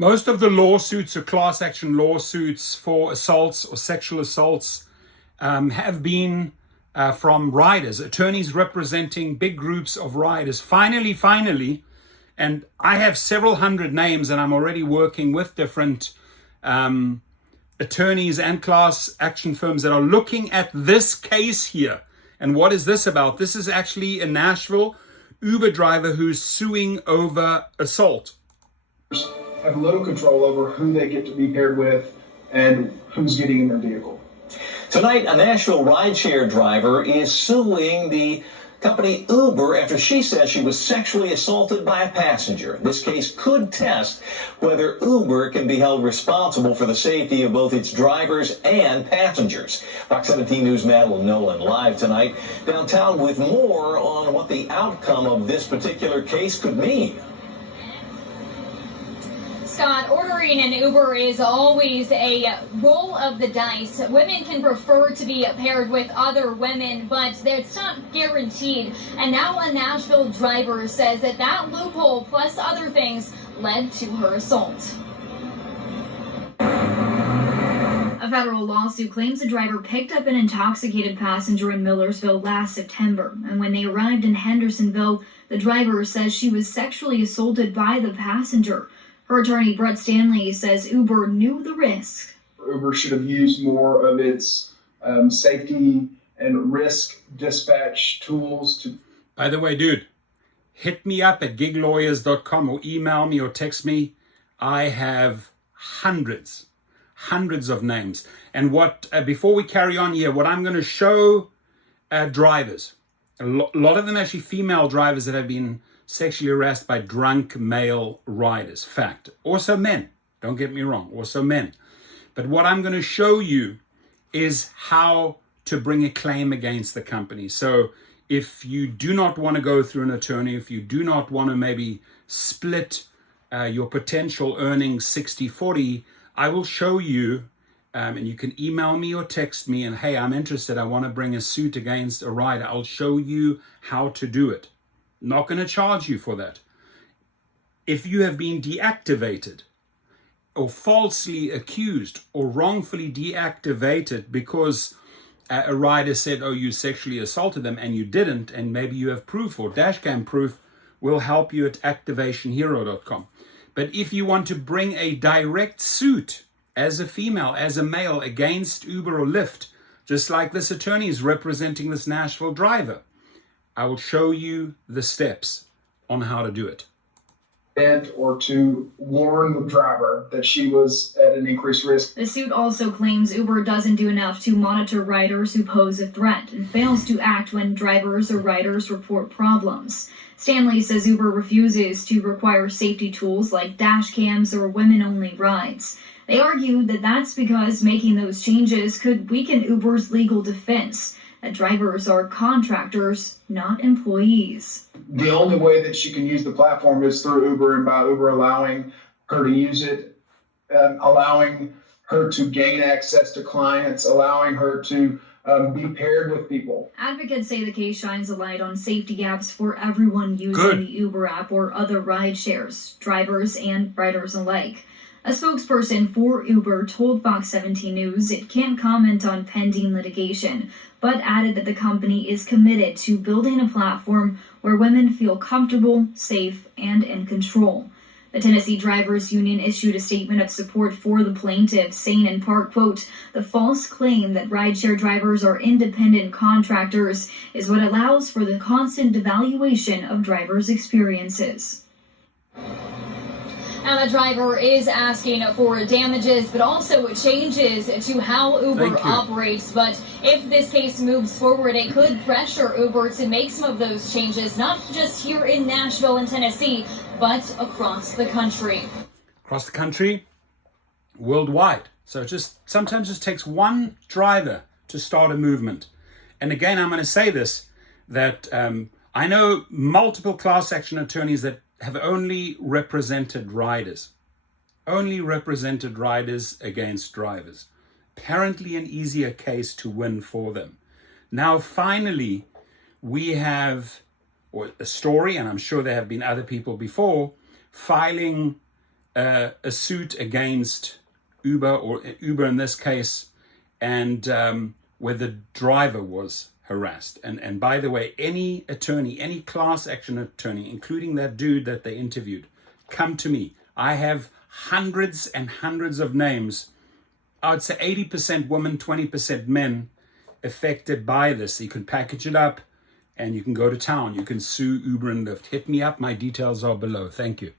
Most of the lawsuits or class action lawsuits for assaults or sexual assaults have been from riders, attorneys representing big groups of riders. Finally, and I have several hundred names, and I'm already working with different attorneys and class action firms that are looking at this case here. And what is this about? This is actually a Nashville Uber driver who's suing over assault. Have little control over who they get to be paired with and who's getting in their vehicle. Tonight, a Nashville rideshare driver is suing the company Uber after she says she was sexually assaulted by a passenger. This case could test whether Uber can be held responsible for the safety of both its drivers and passengers. Fox 17 News' Madeline Nolan live tonight downtown with more on what the outcome of this particular case could mean. Scott, ordering an Uber is always a roll of the dice. Women can prefer to be paired with other women, but it's not guaranteed. And now a Nashville driver says that loophole, plus other things, led to her assault. A federal lawsuit claims the driver picked up an intoxicated passenger in Millersville last September. And when they arrived in Hendersonville, the driver says she was sexually assaulted by the passenger. Her attorney, Brett Stanley, says Uber knew the risk. Uber should have used more of its safety and risk dispatch tools to... By the way, dude, hit me up at giglawyers.com or email me or text me. I have hundreds of names. And before we carry on here, what I'm going to show drivers, a lot of them actually female drivers that have been sexually harassed by drunk male riders. Fact. Also men. Don't get me wrong. Also men. But what I'm going to show you is how to bring a claim against the company. So if you do not want to go through an attorney, if you do not want to maybe split your potential earnings 60-40, I will show you, and you can email me or text me, and hey, I'm interested. I want to bring a suit against a rider. I'll show you how to do it. Not going to charge you for that. If you have been deactivated or falsely accused or wrongfully deactivated because a rider said, oh, you sexually assaulted them and you didn't, and maybe you have proof or dashcam proof, we'll help you at activationhero.com. But if you want to bring a direct suit as a female, as a male against Uber or Lyft, just like this attorney is representing this Nashville driver, I will show you the steps on how to do it. Or to warn the driver that she was at an increased risk. The suit also claims Uber doesn't do enough to monitor riders who pose a threat and fails to act when drivers or riders report problems. Stanley says Uber refuses to require safety tools like dash cams or women-only rides. They argue that that's because making those changes could weaken Uber's legal defense, that drivers are contractors, not employees. The only way that she can use the platform is through Uber, and by Uber allowing her to use it, allowing her to gain access to clients, allowing her to be paired with people. Advocates say the case shines a light on safety gaps for everyone using the Uber app or other ride shares, drivers and riders alike. A spokesperson for Uber told Fox 17 News it can't comment on pending litigation, but added that the company is committed to building a platform where women feel comfortable, safe, and in control. The Tennessee Drivers Union issued a statement of support for the plaintiff, saying in part, quote, the false claim that rideshare drivers are independent contractors is what allows for the constant devaluation of drivers' experiences. Now, the driver is asking for damages, but also changes to how Uber operates. But if this case moves forward, it could pressure Uber to make some of those changes, not just here in Nashville and Tennessee, but across the country. Across the country, worldwide. So sometimes it just takes one driver to start a movement. And again, I'm going to say this, that I know multiple class action attorneys that have only represented riders against drivers. Apparently an easier case to win for them. Now, finally, we have a story, and I'm sure there have been other people before, filing a suit against Uber, or Uber in this case, and where the driver was harassed. And by the way, any attorney, any class action attorney, including that dude that they interviewed, come to me. I have hundreds and hundreds of names. I would say 80% women, 20% men affected by this. You can package it up and you can go to town. You can sue Uber and Lyft. Hit me up. My details are below. Thank you.